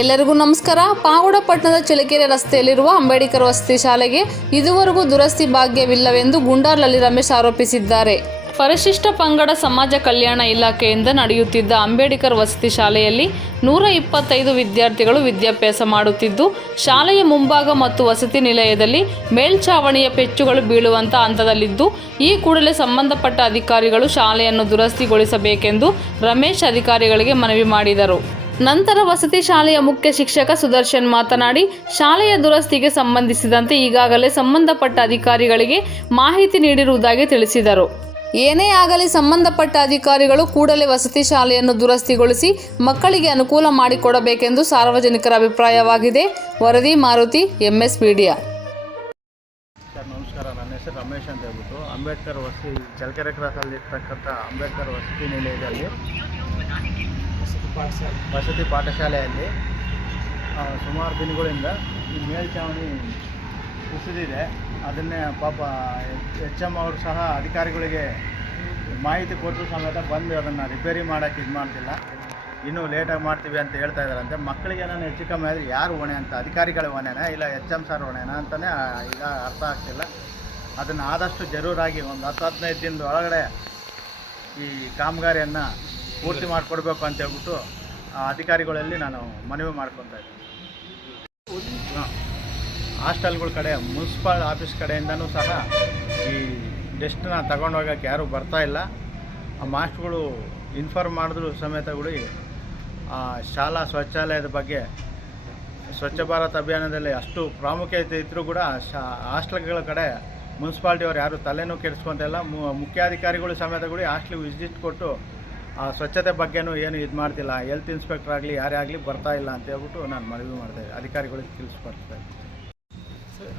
ಎಲ್ಲರಿಗೂ ನಮಸ್ಕಾರ. ಪಾವಗಡ ಪಟ್ಟಣದ ಚಳ್ಳಕೆರೆ ರಸ್ತೆಯಲ್ಲಿರುವ ಅಂಬೇಡ್ಕರ್ ವಸತಿ ಶಾಲೆಗೆ ಇದುವರೆಗೂ ದುರಸ್ತಿ ಭಾಗ್ಯವಿಲ್ಲವೆಂದು ಗುಂಡಾರ್ಲಲ್ಲಿ ರಮೇಶ್ ಆರೋಪಿಸಿದ್ದಾರೆ. ಪರಿಶಿಷ್ಟ ಪಂಗಡ ಸಮಾಜ ಕಲ್ಯಾಣ ಇಲಾಖೆಯಿಂದ ನಡೆಯುತ್ತಿದ್ದ ಅಂಬೇಡ್ಕರ್ ವಸತಿ ಶಾಲೆಯಲ್ಲಿ 125 ವಿದ್ಯಾರ್ಥಿಗಳು ವಿದ್ಯಾಭ್ಯಾಸ ಮಾಡುತ್ತಿದ್ದು, ಶಾಲೆಯ ಮುಂಭಾಗ ಮತ್ತು ವಸತಿ ನಿಲಯದಲ್ಲಿ ಮೇಲ್ಛಾವಣಿಯ ಪೆಚ್ಚುಗಳು ಬೀಳುವಂತ ಹಂತದಲ್ಲಿದ್ದು, ಈ ಕೂಡಲೇ ಸಂಬಂಧಪಟ್ಟ ಅಧಿಕಾರಿಗಳು ಶಾಲೆಯನ್ನು ದುರಸ್ತಿಗೊಳಿಸಬೇಕೆಂದು ರಮೇಶ್ ಅಧಿಕಾರಿಗಳಿಗೆ ಮನವಿ ಮಾಡಿದರು. ನಂತರ ವಸತಿ ಶಾಲೆಯ ಮುಖ್ಯ ಶಿಕ್ಷಕ ಸುದರ್ಶನ್ ಮಾತನಾಡಿ, ಶಾಲೆಯ ದುರಸ್ತಿಗೆ ಸಂಬಂಧಿಸಿದಂತೆ ಈಗಾಗಲೇ ಸಂಬಂಧಪಟ್ಟ ಅಧಿಕಾರಿಗಳಿಗೆ ಮಾಹಿತಿ ನೀಡಿರುವುದಾಗಿ ತಿಳಿಸಿದರು. ಏನೇ ಆಗಲಿ ಸಂಬಂಧಪಟ್ಟ ಅಧಿಕಾರಿಗಳು ಕೂಡಲೇ ವಸತಿ ಶಾಲೆಯನ್ನು ದುರಸ್ತಿಗೊಳಿಸಿ ಮಕ್ಕಳಿಗೆ ಅನುಕೂಲ ಮಾಡಿಕೊಡಬೇಕೆಂದು ಸಾರ್ವಜನಿಕರ ಅಭಿಪ್ರಾಯವಾಗಿದೆ. ವರದಿ ಮಾರುತಿ, MS ಮೀಡಿಯಾ. ಸರ್ ನಮಸ್ಕಾರ, ನನ್ನ ಹೆಸರು ರಮೇಶ್ ಅಂತ ಹೇಳ್ಬಿಟ್ಟು ಅಂಬೇಡ್ಕರ್ ಚಳ್ಳಕೆರೆ ಕ್ರಾಸಲ್ಲಿರ್ತಕ್ಕಂಥ ಅಂಬೇಡ್ಕರ್ ವಸತಿ ನಿಲಯದಲ್ಲಿ ವಸತಿ ಪಾಠಶಾಲೆಯಲ್ಲಿ ಸುಮಾರು ದಿನಗಳಿಂದ ಈ ಮೇಲ್ಛಾವಣಿ ಕುಸಿದಿದೆ. ಅದನ್ನೇ ಪಾಪ HM ಅವರು ಸಹ ಅಧಿಕಾರಿಗಳಿಗೆ ಮಾಹಿತಿ ಕೊಟ್ಟರು ಸಮೇತ ಬಂದು ಅದನ್ನು ರಿಪೇರಿ ಮಾಡೋಕ್ಕೆ ಇದು ಮಾಡ್ತಿಲ್ಲ. ಇನ್ನೂ ಲೇಟಾಗಿ ಮಾಡ್ತೀವಿ ಅಂತ ಹೇಳ್ತಾ ಇದ್ದಾರಂತೆ. ಮಕ್ಕಳಿಗೆ ನಾನು ಹೆಚ್ಚು ಕಮ್ಮಿ ಆದರೆ ಯಾರು ಹೊಣೆ ಅಂತ, ಅಧಿಕಾರಿಗಳ ಹೊಣೆನಾ ಇಲ್ಲ HM ಸರ್ ಹೊಣೆನಾ ಅಂತಲೇ ಈಗ ಅರ್ಥ ಆಗ್ತಿಲ್ಲ. ಅದನ್ನು ಆದಷ್ಟು ಜರೂರಾಗಿ ಒಂದು 10-15 ದಿನದ ಒಳಗಡೆ ಈ ಕಾಮಗಾರಿಯನ್ನು ಪೂರ್ತಿ ಮಾಡಿಕೊಡ್ಬೇಕು ಅಂತ ಹೇಳ್ಬಿಟ್ಟು ಅಧಿಕಾರಿಗಳಲ್ಲಿ ನಾನು ಮನವಿ ಮಾಡ್ಕೊತಾ ಇದ್ದೀನಿ. ಹಾಸ್ಟೆಲ್ಗಳ ಕಡೆ ಮುನ್ಸಿಪಲ್ ಆಫೀಸ್ ಕಡೆಯಿಂದನೂ ಸಹ ಈ ಡೆಸ್ಟನ್ನ ತಗೊಂಡು ಹೋಗೋಕ್ಕೆ ಯಾರೂ ಬರ್ತಾಯಿಲ್ಲ. ಆ ಮಾಸ್ಟ್ರುಗಳು ಇನ್ಫಾರ್ಮ್ ಮಾಡಿದ್ರು ಸಮೇತಗಳು ಶಾಲಾ ಶೌಚಾಲಯದ ಬಗ್ಗೆ ಸ್ವಚ್ಛ ಭಾರತ್ ಅಭಿಯಾನದಲ್ಲಿ ಅಷ್ಟು ಪ್ರಾಮುಖ್ಯತೆ ಇದ್ದರೂ ಕೂಡ ಹಾಸ್ಟೆಲ್ಗಳ ಕಡೆ ಮುನ್ಸಿಪಾಲ್ಟಿಯವ್ರು ಯಾರು ತಲೆನೂ ಕೆಡಿಸ್ಕೊಂತಿಲ್ಲ. ಮುಖ್ಯಾಧಿಕಾರಿಗಳು ಸಮೇತಗಳು ಹಾಸ್ಟೆಲ್ಗೆ ವಿಸಿಟ್ ಕೊಟ್ಟು ಸ್ವಚ್ಛತೆ ಬಗ್ಗೆನೂ ಏನು ಇದು ಮಾಡ್ತಿಲ್ಲ. ಹೆಲ್ತ್ ಇನ್ಸ್ಪೆಕ್ಟರ್ ಆಗಲಿ ಯಾರೇ ಆಗಲಿ ಬರ್ತಾಯಿಲ್ಲ ಅಂತ ಹೇಳ್ಬಿಟ್ಟು ನಾನು ಮನವಿ ಮಾಡ್ತಾಯಿದ್ದೆ, ಅಧಿಕಾರಿಗಳಿಗೆ ತಿಳಿಸ್ಕೊಡ್ತಾ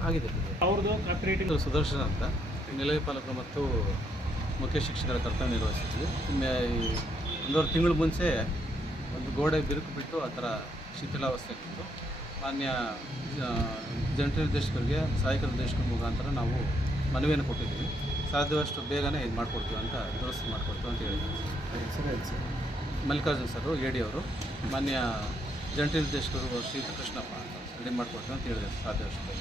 ಆಗಿದೆ. ಅವ್ರದ್ದು ಕಾರ್ಪೊರೇಟಿಂಗ್ ಸುದರ್ಶನ್ ಅಂತ ನಿಲಯ ಪಾಲಕರು ಮತ್ತು ಮುಖ್ಯ ಶಿಕ್ಷಕರ ಕರ್ತವ್ಯ ನಿರ್ವಹಿಸ್ತಿದ್ವಿ. ಒಂದೂವರೆ ತಿಂಗಳು ಮುಂಚೆ ಒಂದು ಗೋಡೆ ಬಿರುಕು ಬಿಟ್ಟು ಆ ಥರ ಶಿಥಿಲಾವಸ್ಥೆ ಇತ್ತು. ಮಾನ್ಯ ಜಂಟಿ ನಿರ್ದೇಶಕರಿಗೆ ಸಹಾಯಕ ನಿರ್ದೇಶಕರ ಮುಖಾಂತರ ನಾವು ಮನವಿಯನ್ನು ಕೊಟ್ಟಿದ್ದೀವಿ. ಸಾಧ್ಯವಷ್ಟು ಬೇಗನೆ ಇದು ಮಾಡಿಕೊಡ್ತೀವಿ ಅಂತ ದುರಸ್ತಿ ಮಾಡಿಕೊಡ್ತೀವಿ ಅಂತ ಹೇಳಿದ್ದೀವಿ. ಮಲ್ಲಿಕಾರ್ಜುನ್ ಸರ್ AD ಅವರು ಮಾನ್ಯ ಜಂಟಿ ನಿರ್ದೇಶಕರು ಶ್ರೀ ಕೃಷ್ಣಪ್ಪ ಅಂತ ರೆಡಿ ಮಾಡಿಕೊಡ್ತೀವಿ ಅಂತ ಹೇಳಿದೆ ಸಾಧ್ಯವಷ್ಟು ಬೇಗ.